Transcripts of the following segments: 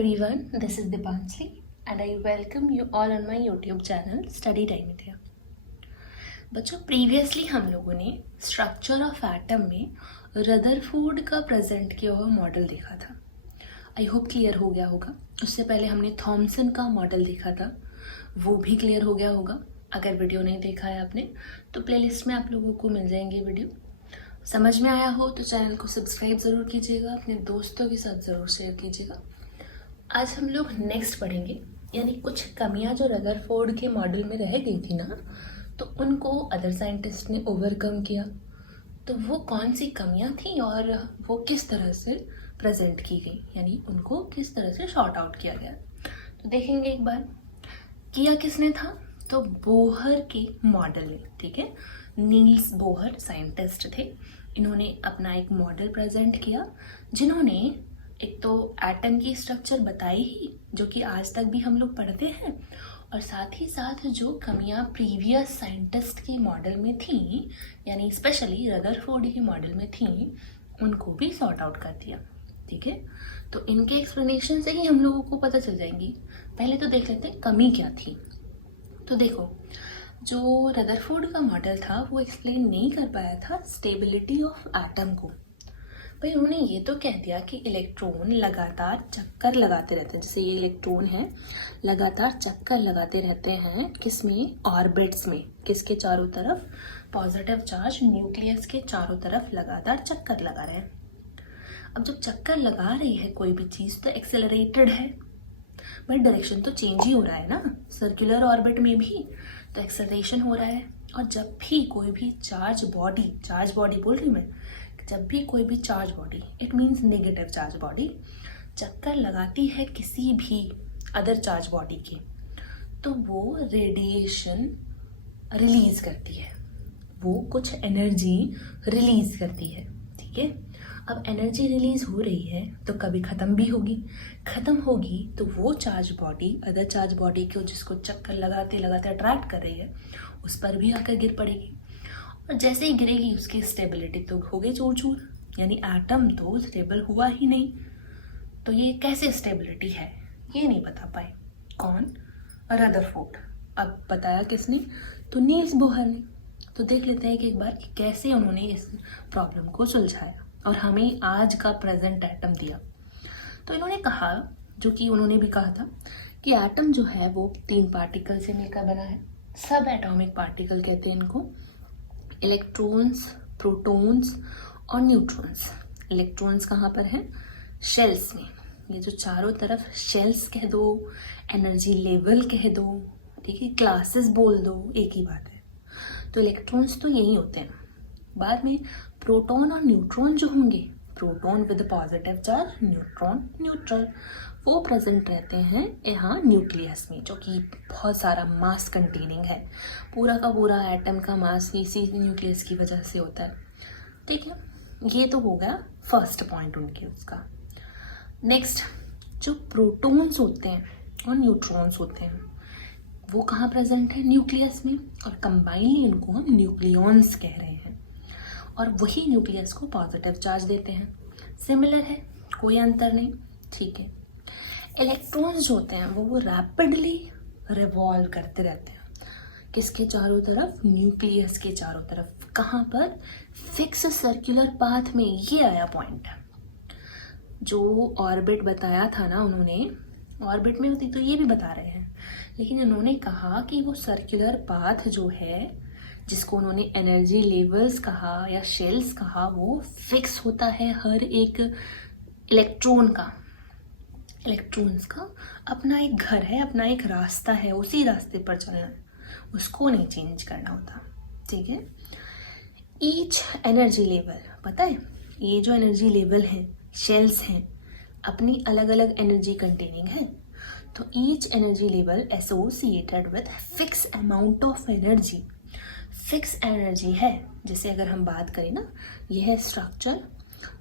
everyone, this is Dipansli and I welcome you all on my YouTube channel Study Time India। बच्चों previously हम लोगों ने structure of atom में Rutherford का present किया हुआ मॉडल देखा था। आई होप क्लियर हो गया होगा। उससे पहले हमने थॉमसन का मॉडल देखा था, वो भी क्लियर हो गया होगा। अगर वीडियो नहीं देखा है आपने तो प्लेलिस्ट में आप लोगों को मिल जाएंगे वीडियो। समझ में आया हो तो चैनल को सब्सक्राइब ज़रूर कीजिएगा, अपने दोस्तों के साथ ज़रूर शेयर कीजिएगा। आज हम लोग नेक्स्ट पढ़ेंगे, यानी कुछ कमियां जो रदरफोर्ड के मॉडल में रह गई थी ना, तो उनको अदर साइंटिस्ट ने ओवरकम किया। तो वो कौन सी कमियां थी और वो किस तरह से प्रेजेंट की गई, यानी उनको किस तरह से शॉर्ट आउट किया गया। तो देखेंगे एक बार किया किसने था, तो बोहर के मॉडल ने। ठीक है, नील्स बोहर साइंटिस्ट थे। इन्होंने अपना एक मॉडल प्रेजेंट किया जिन्होंने एक तो एटम की स्ट्रक्चर बताई ही, जो कि आज तक भी हम लोग पढ़ते हैं, और साथ ही साथ जो कमियां प्रीवियस साइंटिस्ट के मॉडल में थी, यानी स्पेशली रदरफोर्ड के मॉडल में थी, उनको भी सॉर्ट आउट कर दिया। ठीक है, तो इनके एक्सप्लेनेशन से ही हम लोगों को पता चल जाएंगी। पहले तो देख लेते हैं कमी क्या थी। तो देखो, जो रदरफोर्ड का मॉडल था वो एक्सप्लेन नहीं कर पाया था स्टेबिलिटी ऑफ एटम को। भाई उन्होंने ये तो कह दिया कि इलेक्ट्रॉन लगातार चक्कर लगाते रहते हैं, जैसे ये इलेक्ट्रॉन है लगातार चक्कर लगाते रहते हैं किसमें, ऑर्बिट्स में। किसके चारों तरफ, पॉजिटिव चार्ज न्यूक्लियस के चारों तरफ लगातार चक्कर लगा रहे हैं। अब जब चक्कर लगा रही है कोई भी चीज़ तो एक्सेलरेटेड है, भाई डायरेक्शन तो चेंज ही हो रहा है ना, सर्कुलर ऑर्बिट में भी तो एक्सेलरेशन हो रहा है। और जब भी कोई भी चार्ज बॉडी बोल रही मैं, जब भी कोई भी charge body, it means negative charge body, चक्कर लगाती है किसी भी अदर चार्ज बॉडी की, तो वो रेडिएशन रिलीज करती है, वो कुछ एनर्जी रिलीज करती है। ठीक है, अब एनर्जी रिलीज हो रही है तो कभी ख़त्म भी होगी, ख़त्म होगी तो वो charge body other charge body को जिसको चक्कर लगाते लगाते अट्रैक्ट कर रही है उस पर भी आकर गिर पड़ेगी। और जैसे ही गिरेगी उसकी स्टेबिलिटी तो हो गई चूर चूर, यानी एटम तो स्टेबल हुआ ही नहीं। तो ये कैसे स्टेबिलिटी है ये नहीं बता पाए कौन, रदरफोर्ड। अब बताया किसने, तो नील्स बोहर ने। तो देख लेते हैं कि एक बार कि कैसे उन्होंने इस प्रॉब्लम को सुलझाया और हमें आज का प्रेजेंट एटम दिया। तो इन्होंने कहा, जो कि उन्होंने भी कहा था, कि एटम जो है वो 3 पार्टिकल से मिलकर बना है। सब एटॉमिक पार्टिकल कहते हैं इनको, इलेक्ट्रॉन्स, प्रोटॉन्स और न्यूट्रॉन्स। इलेक्ट्रॉन्स कहाँ पर हैं, शेल्स में। ये जो चारों तरफ शेल्स कह दो, एनर्जी लेवल कह दो, ठीक है, क्लासेस बोल दो, एक ही बात है। तो इलेक्ट्रॉन्स तो यही होते हैं। बाद में प्रोटॉन और न्यूट्रॉन जो होंगे, proton with positive charge, neutron neutral, वो प्रेजेंट रहते हैं यहाँ न्यूक्लियस में, जो कि बहुत सारा मास कंटेनिंग है। पूरा का पूरा एटम का मास इसी न्यूक्लियस की वजह से होता है। ठीक है, ये तो हो गया फर्स्ट पॉइंट उनके उसका। नेक्स्ट, जो प्रोटॉन्स होते हैं और न्यूट्रॉन्स होते हैं वो कहाँ प्रेजेंट है, न्यूक्लियस में, और कंबाइनली उनको हम न्यूक्लियॉन्स कह रहे हैं। और वही न्यूक्लियस को पॉजिटिव चार्ज देते हैं। सिमिलर है, कोई अंतर नहीं। ठीक है, इलेक्ट्रॉन्स जो होते हैं वो रैपिडली रिवॉल्व करते रहते हैं, किसके चारों तरफ, न्यूक्लियस के चारों तरफ। कहाँ पर, फिक्स सर्कुलर पाथ में। ये आया पॉइंट, जो ऑर्बिट बताया था ना उन्होंने, ऑर्बिट में होती तो ये भी बता रहे हैं, लेकिन उन्होंने कहा कि वो सर्कुलर पाथ जो है, जिसको उन्होंने एनर्जी लेवल्स कहा या शेल्स कहा, वो फिक्स होता है हर एक इलेक्ट्रॉन्स का अपना एक घर है, अपना एक रास्ता है, उसी रास्ते पर चलना है, उसको नहीं चेंज करना होता। ठीक है, ईच एनर्जी लेवल, पता है ये जो एनर्जी लेवल है, शेल्स हैं, अपनी अलग अलग एनर्जी कंटेनिंग है। तो each energy level associated with fix amount of energy. Fix energy है, जैसे अगर हम बात करें ना, यह है स्ट्रक्चर,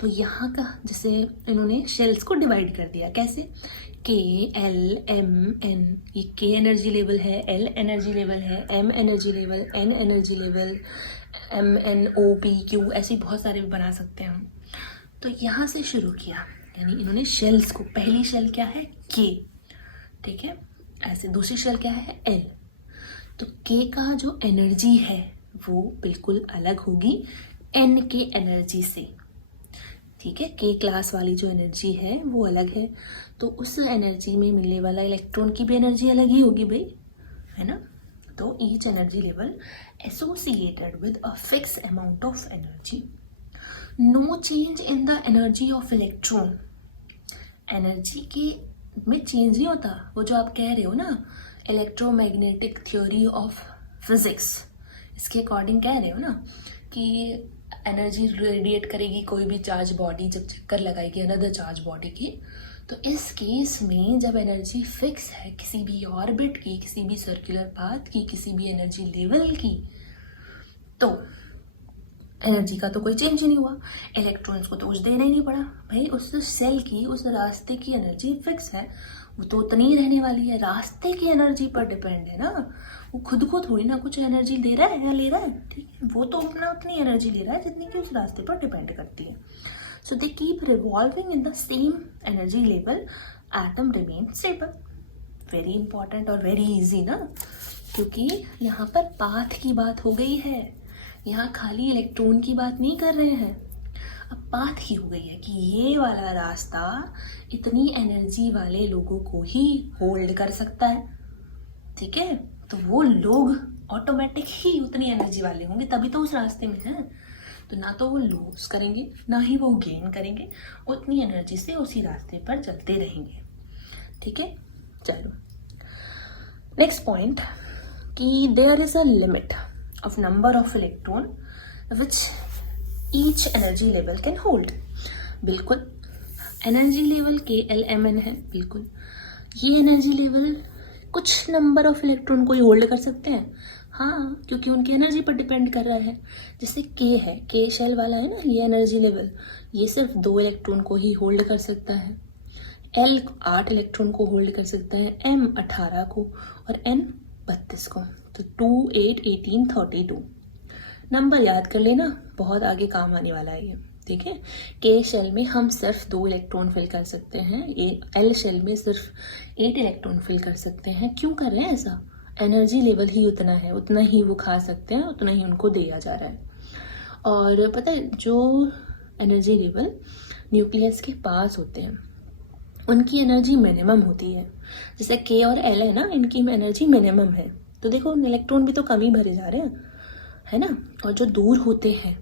तो यहाँ का जैसे इन्होंने शेल्स को डिवाइड कर दिया, कैसे, के एल एम एन। ये के एनर्जी लेवल है, एल एनर्जी लेवल है, M energy level, N energy level, M N O P Q, ऐसे बहुत सारे भी बना सकते हैं हम। तो यहाँ से शुरू किया यानी इन्होंने शेल्स को, पहली शेल क्या है के, ठीक है, ऐसे दूसरी शेल क्या है एल। तो के का जो एनर्जी है वो बिल्कुल अलग होगी एन के एनर्जी से, ठीक है। के क्लास वाली जो एनर्जी है वो अलग है, तो उस एनर्जी में मिलने वाला इलेक्ट्रॉन की भी एनर्जी अलग ही होगी भाई, है ना। तो each energy level associated with a fix amount of energy, no change in the energy of electron. Energy के में चेंज नहीं होता, वो जो आप कह रहे हो ना इलेक्ट्रोमैग्नेटिक थ्योरी ऑफ फिजिक्स, इसके अकॉर्डिंग कह रहे हो ना कि एनर्जी रेडिएट करेगी कोई भी चार्ज बॉडी जब चक्कर लगाएगी अनदर चार्ज बॉडी की। तो इस केस में जब एनर्जी फिक्स है किसी भी ऑर्बिट की, किसी भी सर्कुलर पाथ की, किसी भी एनर्जी लेवल की, तो एनर्जी का तो कोई चेंज ही नहीं हुआ, इलेक्ट्रॉन्स को तो कुछ देना ही नहीं पड़ा भाई। उस सेल की, उस रास्ते की एनर्जी फिक्स है, वो तो उतनी ही रहने वाली है, रास्ते की एनर्जी पर डिपेंड है ना, वो खुद को थोड़ी ना कुछ एनर्जी दे रहा है या ले रहा है, ठीक है। वो तो अपना उतनी एनर्जी ले रहा है जितनी कि उस रास्ते पर डिपेंड करती है। So they keep revolving in the same energy level, atom remain stable. Very important और वेरी इजी ना, क्योंकि यहाँ पर पाथ की बात हो गई है, यहाँ खाली इलेक्ट्रॉन की बात नहीं कर रहे हैं, अब पाथ की हो गई है कि ये वाला रास्ता इतनी एनर्जी वाले लोगों को ही होल्ड कर सकता है, ठीक है। तो वो लोग ऑटोमेटिक ही उतनी एनर्जी वाले होंगे, तभी तो उस रास्ते में हैं। तो ना तो वो लूज करेंगे ना ही वो गेन करेंगे, उतनी एनर्जी से उसी रास्ते पर चलते रहेंगे, ठीक है। चलो नेक्स्ट पॉइंट कि there is a limit of number of electron which each energy level can hold। बिल्कुल एनर्जी लेवल के एल एम एन है, बिल्कुल ये एनर्जी लेवल कुछ नंबर ऑफ इलेक्ट्रॉन को ही होल्ड कर सकते हैं, हाँ, क्योंकि उनकी एनर्जी पर डिपेंड कर रहा है। जैसे के है, के शेल वाला है ना ये एनर्जी लेवल, ये सिर्फ 2 इलेक्ट्रॉन को ही होल्ड कर सकता है, एल 8 इलेक्ट्रॉन को होल्ड कर सकता है, एम 18 को और एन 32 को। तो 2, 8, 18, 32 नंबर याद कर लेना, बहुत आगे काम आने वाला है ये, ठीक है। के शेल में हम सिर्फ 2 इलेक्ट्रॉन फिल कर सकते हैं, एल शेल में सिर्फ 8 इलेक्ट्रॉन फिल कर सकते हैं। क्यों कर रहे हैं ऐसा? एनर्जी लेवल ही उतना है, उतना ही वो खा सकते हैं, उतना ही उनको दिया जा रहा है। और पता है जो एनर्जी लेवल न्यूक्लियस के पास होते हैं उनकी एनर्जी मिनिमम होती है, जैसे के और एल है ना, इनकी एनर्जी मिनिमम है। तो देखो इलेक्ट्रॉन भी तो कम ही भरे जा रहे हैं, है ना। और जो दूर होते हैं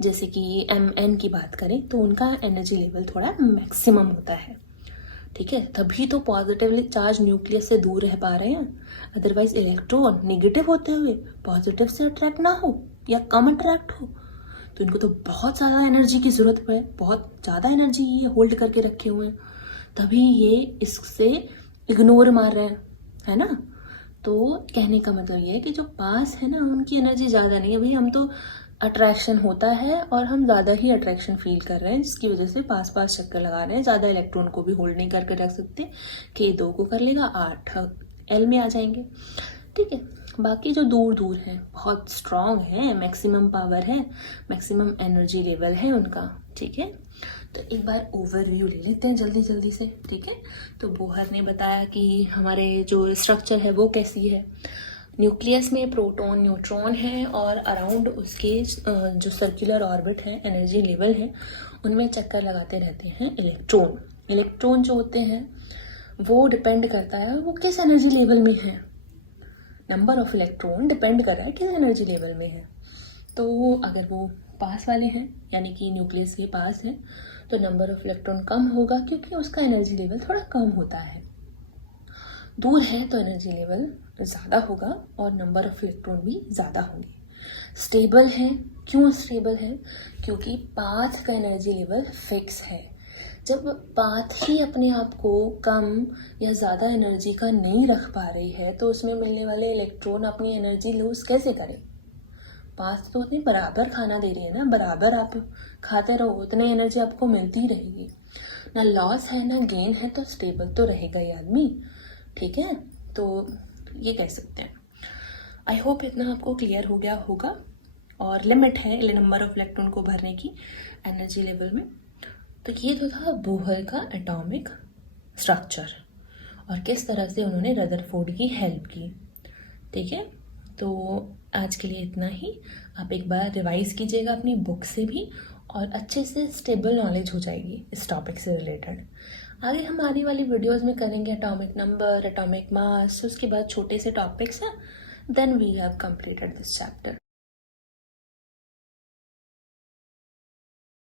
जैसे कि एम एन की बात करें तो उनका एनर्जी लेवल थोड़ा मैक्सिमम होता है, ठीक है। तभी तो पॉजिटिवली चार्ज न्यूक्लियस से दूर रह पा रहे हैं, अदरवाइज इलेक्ट्रॉन नेगेटिव होते हुए पॉजिटिव से अट्रैक्ट ना हो या कम अट्रैक्ट हो, तो इनको तो बहुत ज़्यादा एनर्जी की ज़रूरत है, बहुत ज़्यादा एनर्जी ये होल्ड करके रखे हुए हैं, तभी ये इससे इग्नोर मार रहे हैं, है ना। तो कहने का मतलब ये है कि जो पास है ना उनकी एनर्जी ज़्यादा नहीं है भाई, हम तो अट्रैक्शन होता है और हम ज़्यादा ही अट्रैक्शन फील कर रहे हैं, जिसकी वजह से पास पास चक्कर लगा रहे हैं, ज़्यादा इलेक्ट्रॉन को भी होल्ड नहीं करके रख सकते। के 2 को कर लेगा, 8 एल में आ जाएंगे, ठीक है। बाकी जो दूर दूर हैं बहुत स्ट्रॉन्ग है, मैक्सिमम पावर है, मैक्सिमम एनर्जी लेवल है उनका, ठीक है। तो एक बार ओवरव्यू ले लेते हैं जल्दी जल्दी से, ठीक है। तो बोहर ने बताया कि हमारे जो स्ट्रक्चर है वो कैसी है, न्यूक्लियस में प्रोटॉन न्यूट्रॉन है और अराउंड उसके जो सर्कुलर ऑर्बिट है, एनर्जी लेवल है, उनमें चक्कर लगाते रहते हैं इलेक्ट्रॉन। इलेक्ट्रॉन जो होते हैं वो डिपेंड करता है वो किस एनर्जी लेवल में है, नंबर ऑफ इलेक्ट्रॉन डिपेंड कर रहा है किस एनर्जी लेवल में है। तो अगर वो पास वाले हैं यानी कि न्यूक्लियस के पास है तो नंबर ऑफ इलेक्ट्रॉन कम होगा क्योंकि उसका एनर्जी लेवल थोड़ा कम होता है। दूर है तो एनर्जी लेवल ज़्यादा होगा और नंबर ऑफ इलेक्ट्रॉन भी ज़्यादा होंगे। स्टेबल है, क्यों स्टेबल है? क्योंकि पाथ का एनर्जी लेवल फिक्स है। जब पाथ ही अपने आप को कम या ज़्यादा एनर्जी का नहीं रख पा रही है तो उसमें मिलने वाले इलेक्ट्रॉन अपनी एनर्जी लूज कैसे करें? पाथ तो उतनी बराबर खाना दे रही है ना, बराबर आप खाते रहो उतनी एनर्जी आपको मिलती रहेगी, ना लॉस है ना गेन है, तो स्टेबल तो रहेगा ही आदमी, ठीक है। तो ये कह सकते हैं। आई होप इतना आपको क्लियर हो गया होगा। और लिमिट है नंबर ऑफ इलेक्ट्रॉन को भरने की एनर्जी लेवल में, तो ये तो था बोहर का एटॉमिक स्ट्रक्चर और किस तरह से उन्होंने रदरफोर्ड की हेल्प की। ठीक है, तो आज के लिए इतना ही। आप एक बार रिवाइज कीजिएगा अपनी बुक से भी और अच्छे से स्टेबल नॉलेज हो जाएगी इस टॉपिक से रिलेटेड। आगे हम आने वाली वीडियोस में करेंगे एटॉमिक नंबर, एटॉमिक मास, उसके बाद छोटे से टॉपिक्स हैं। Then we have completed this chapter.